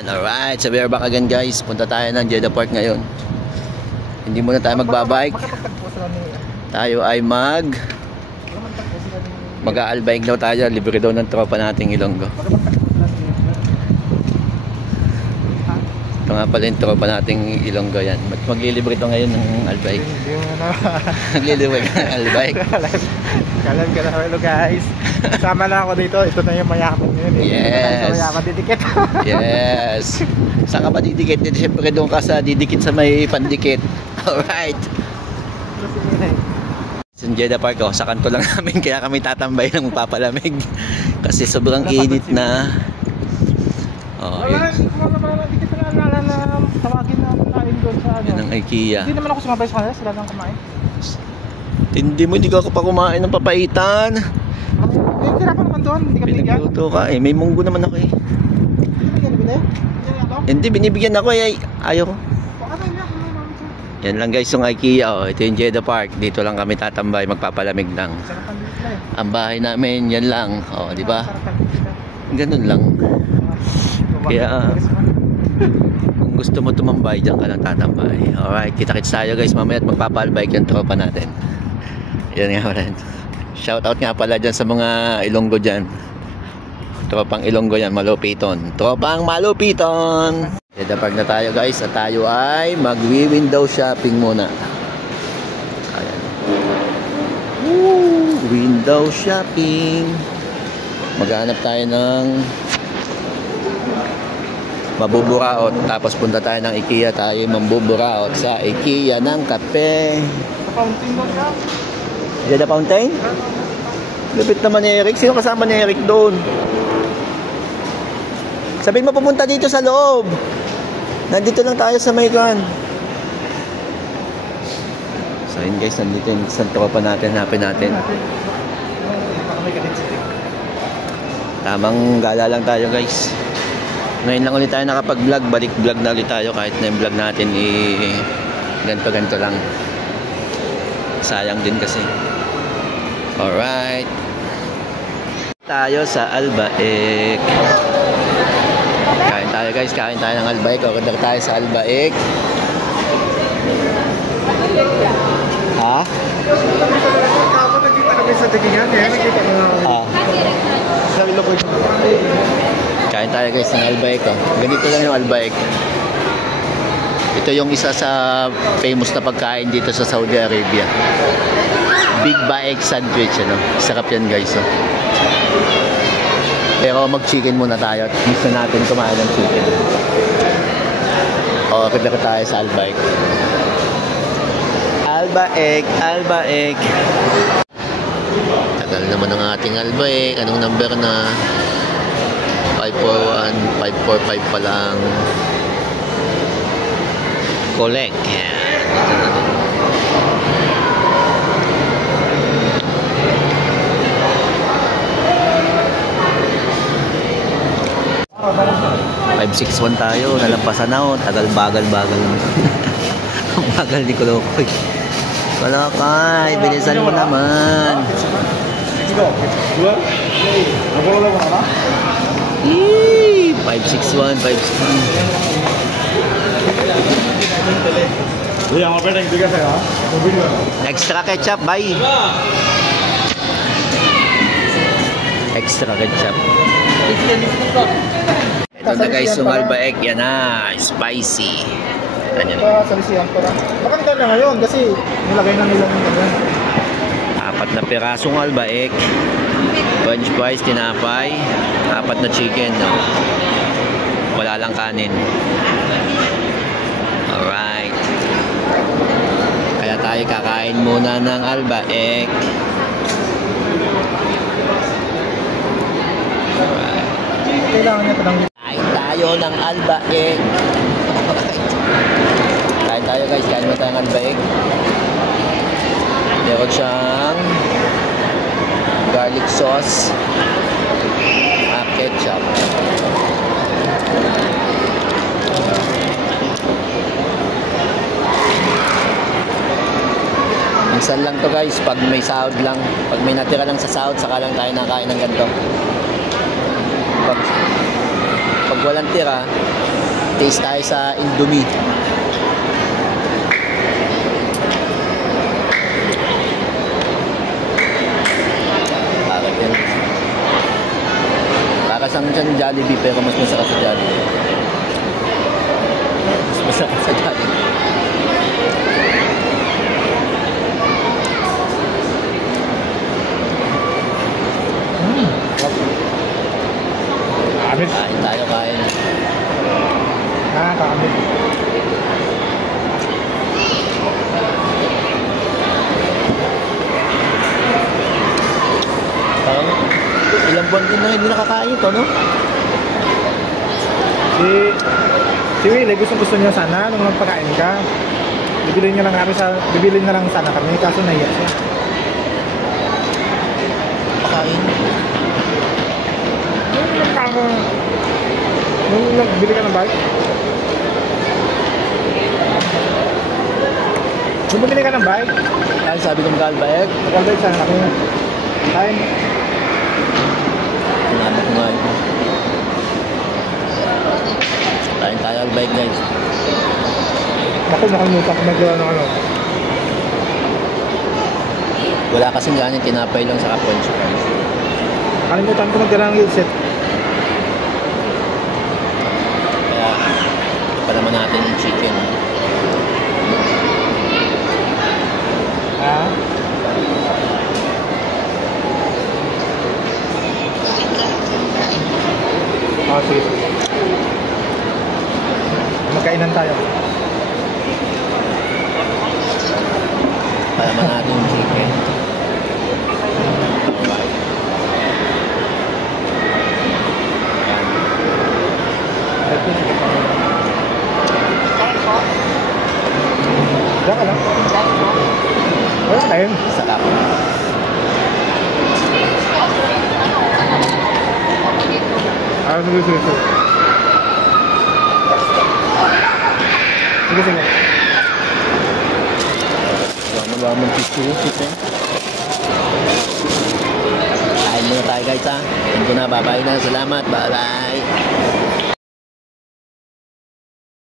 Alright, so we are back again guys. Punta tayo ng Jeddah Park ngayon. Hindi muna tayo magbabike. Tayo ay mag-aalbike daw tayo. Libre daw ng tropa nating Ilonggo. Ito nga pala yung tropa nating Ilonggo yan. Maglilibre ito ngayon ng albike. Maglilibre ng albike. Kalam ka na, hello guys. Sama na ako dito. Ito na yung mayakap ngayon. Yes. Mayakap didikit. Yes. Saan ka ba didikit? Siyempre doon ka sa didikit sa may pandikit. Alright. Sa Jeddah Park, sa kanto lang namin. Kaya kami tatambay ng papalamig. Kasi sobrang init na. Tawagin na kain doon sa ano. Yan ang IKEA. Hindi naman ako sumabay sa kanila. Sila lang kumain. Hindi ka pa kumain ng papaitan. Hindi na pa naman doon. Hindi ka binigyan. Pinagluto ka eh. May munggo naman ako eh. Hindi, binibigyan ako eh. Ayaw ko. Yan lang guys yung IKEA. Ito yung Jeddah Park. Dito lang kami tatambay. Magpapalamig lang. Ang bahay namin yan lang. Di ba? Ganun lang. Kaya kung gusto mo tumambay, dyan ka lang tatambay. Alright, kita-kits tayo guys. Mamaya at magpapalbike yung tropa natin. Yan nga pala. Shoutout nga pala dyan sa mga Ilonggo dyan. Tropang Ilonggo yan, malupiton. Tropang malupiton. Jeddah Park na tayo guys. At tayo ay magwi-window shopping muna. Ayan. Woo! Window shopping. Maghanap tayo ng mabuburaot. Tapos punta tayo ng IKEA. Tayo mambuburaot sa IKEA ng kape. Fountain doon ka? Jeddah Fountain? Lupit naman ni Eric. Sino kasama ni Eric doon? Sabihin mo pumunta dito sa loob. Nandito lang tayo sa Maykan. So yun guys, nandito yung isang tropa natin. Hanapin natin. Tamang gala lang tayo guys. Ngayon lang ulit tayo nakapag-vlog. Balik-vlog na ulit tayo kahit na yung vlog natin ganto-ganto lang. Sayang din kasi. Alright. Tayo sa Albaik. Kain tayo guys. Kain tayo ng Albaik. Order tayo sa Albaik. Ha? Kapag nagkita kami sa dagingan, nakita ko na sa Ilocos. Kain tayo guys ng Albaik. Ganito lang yung Albaik. Ito yung isa sa famous na pagkain dito sa Saudi Arabia. Big Baek sandwich, sarap yan guys. Pero mag-chicken muna tayo at gusto natin kumain ng chicken. Kita tayo sa Albaik. Albaik. Tagal naman ang ating Albaik. Anong number na? 541, 545 pa lang. Collect. Yan. 561 tayo, nalampasan na. Tagal bagal naman. Ang bagal ni Kulokoy. Kulokoy, bilisan mo naman. 561. Extra ketchup, bye. Extra ketchup. Ito na guys, yung Albaik. Yan na, spicy. Salisihan ko na. Maganda na ngayon kasi nilagay na nila ng ganyan. 4 na pirasong Albaik. French fries, tinapay. 4 na chicken. Wala lang kanin. Alright. Kaya tayo kakain muna ng Albaik. Alright. Kailangan niya tanong. Kain tayo ng Albaik. Kain tayo guys. Kain mo tayo ng Albaik. Meron siyang garlic sauce. Ketchup. Minsan lang to guys, pag may sahod lang. Pag may natira lang sa sahod, saka lang tayo nakain ng ganito. Pag walang tira, Taste tayo sa Indomie. Parang yan. Para siyang Jollibee pero mas masarap sa Jollibee. Mas masarap sa Jollibee. Amit. Kain tayo, kain. Nakakaamit. Parang ilang buwan din na hindi nakakain ito, no? Si Willie, gusto niya sana nung magpakain ka. Bibilin na lang sana kami, kaso nahiya siya. Pakain. Nung nagbili ka ng bike? Nung bumili ka ng bike? Ay, sabi kong galbayag. Maganda sana kami. Kain. Hinanap ko nga ito. Kain tayo galbayag, guys. Ako, nakalimutan ko magawa ng ano. Wala kasing ganyan, tinapay lang sa french fries. Nakalimutan ko magdala ng headset. Kaya, ito pa naman natin yung chicken. Ha? Oh, sige. Magkainan tayo. Pa naman natin yung chicken. Alright. Yan. Diyan ka lang. Wala time. Sarap. Sige. Sige. Wala mong tissue, chicken. Kain muna tayo, guys, ha. Ito na, bye-bye na. Salamat, bye-bye.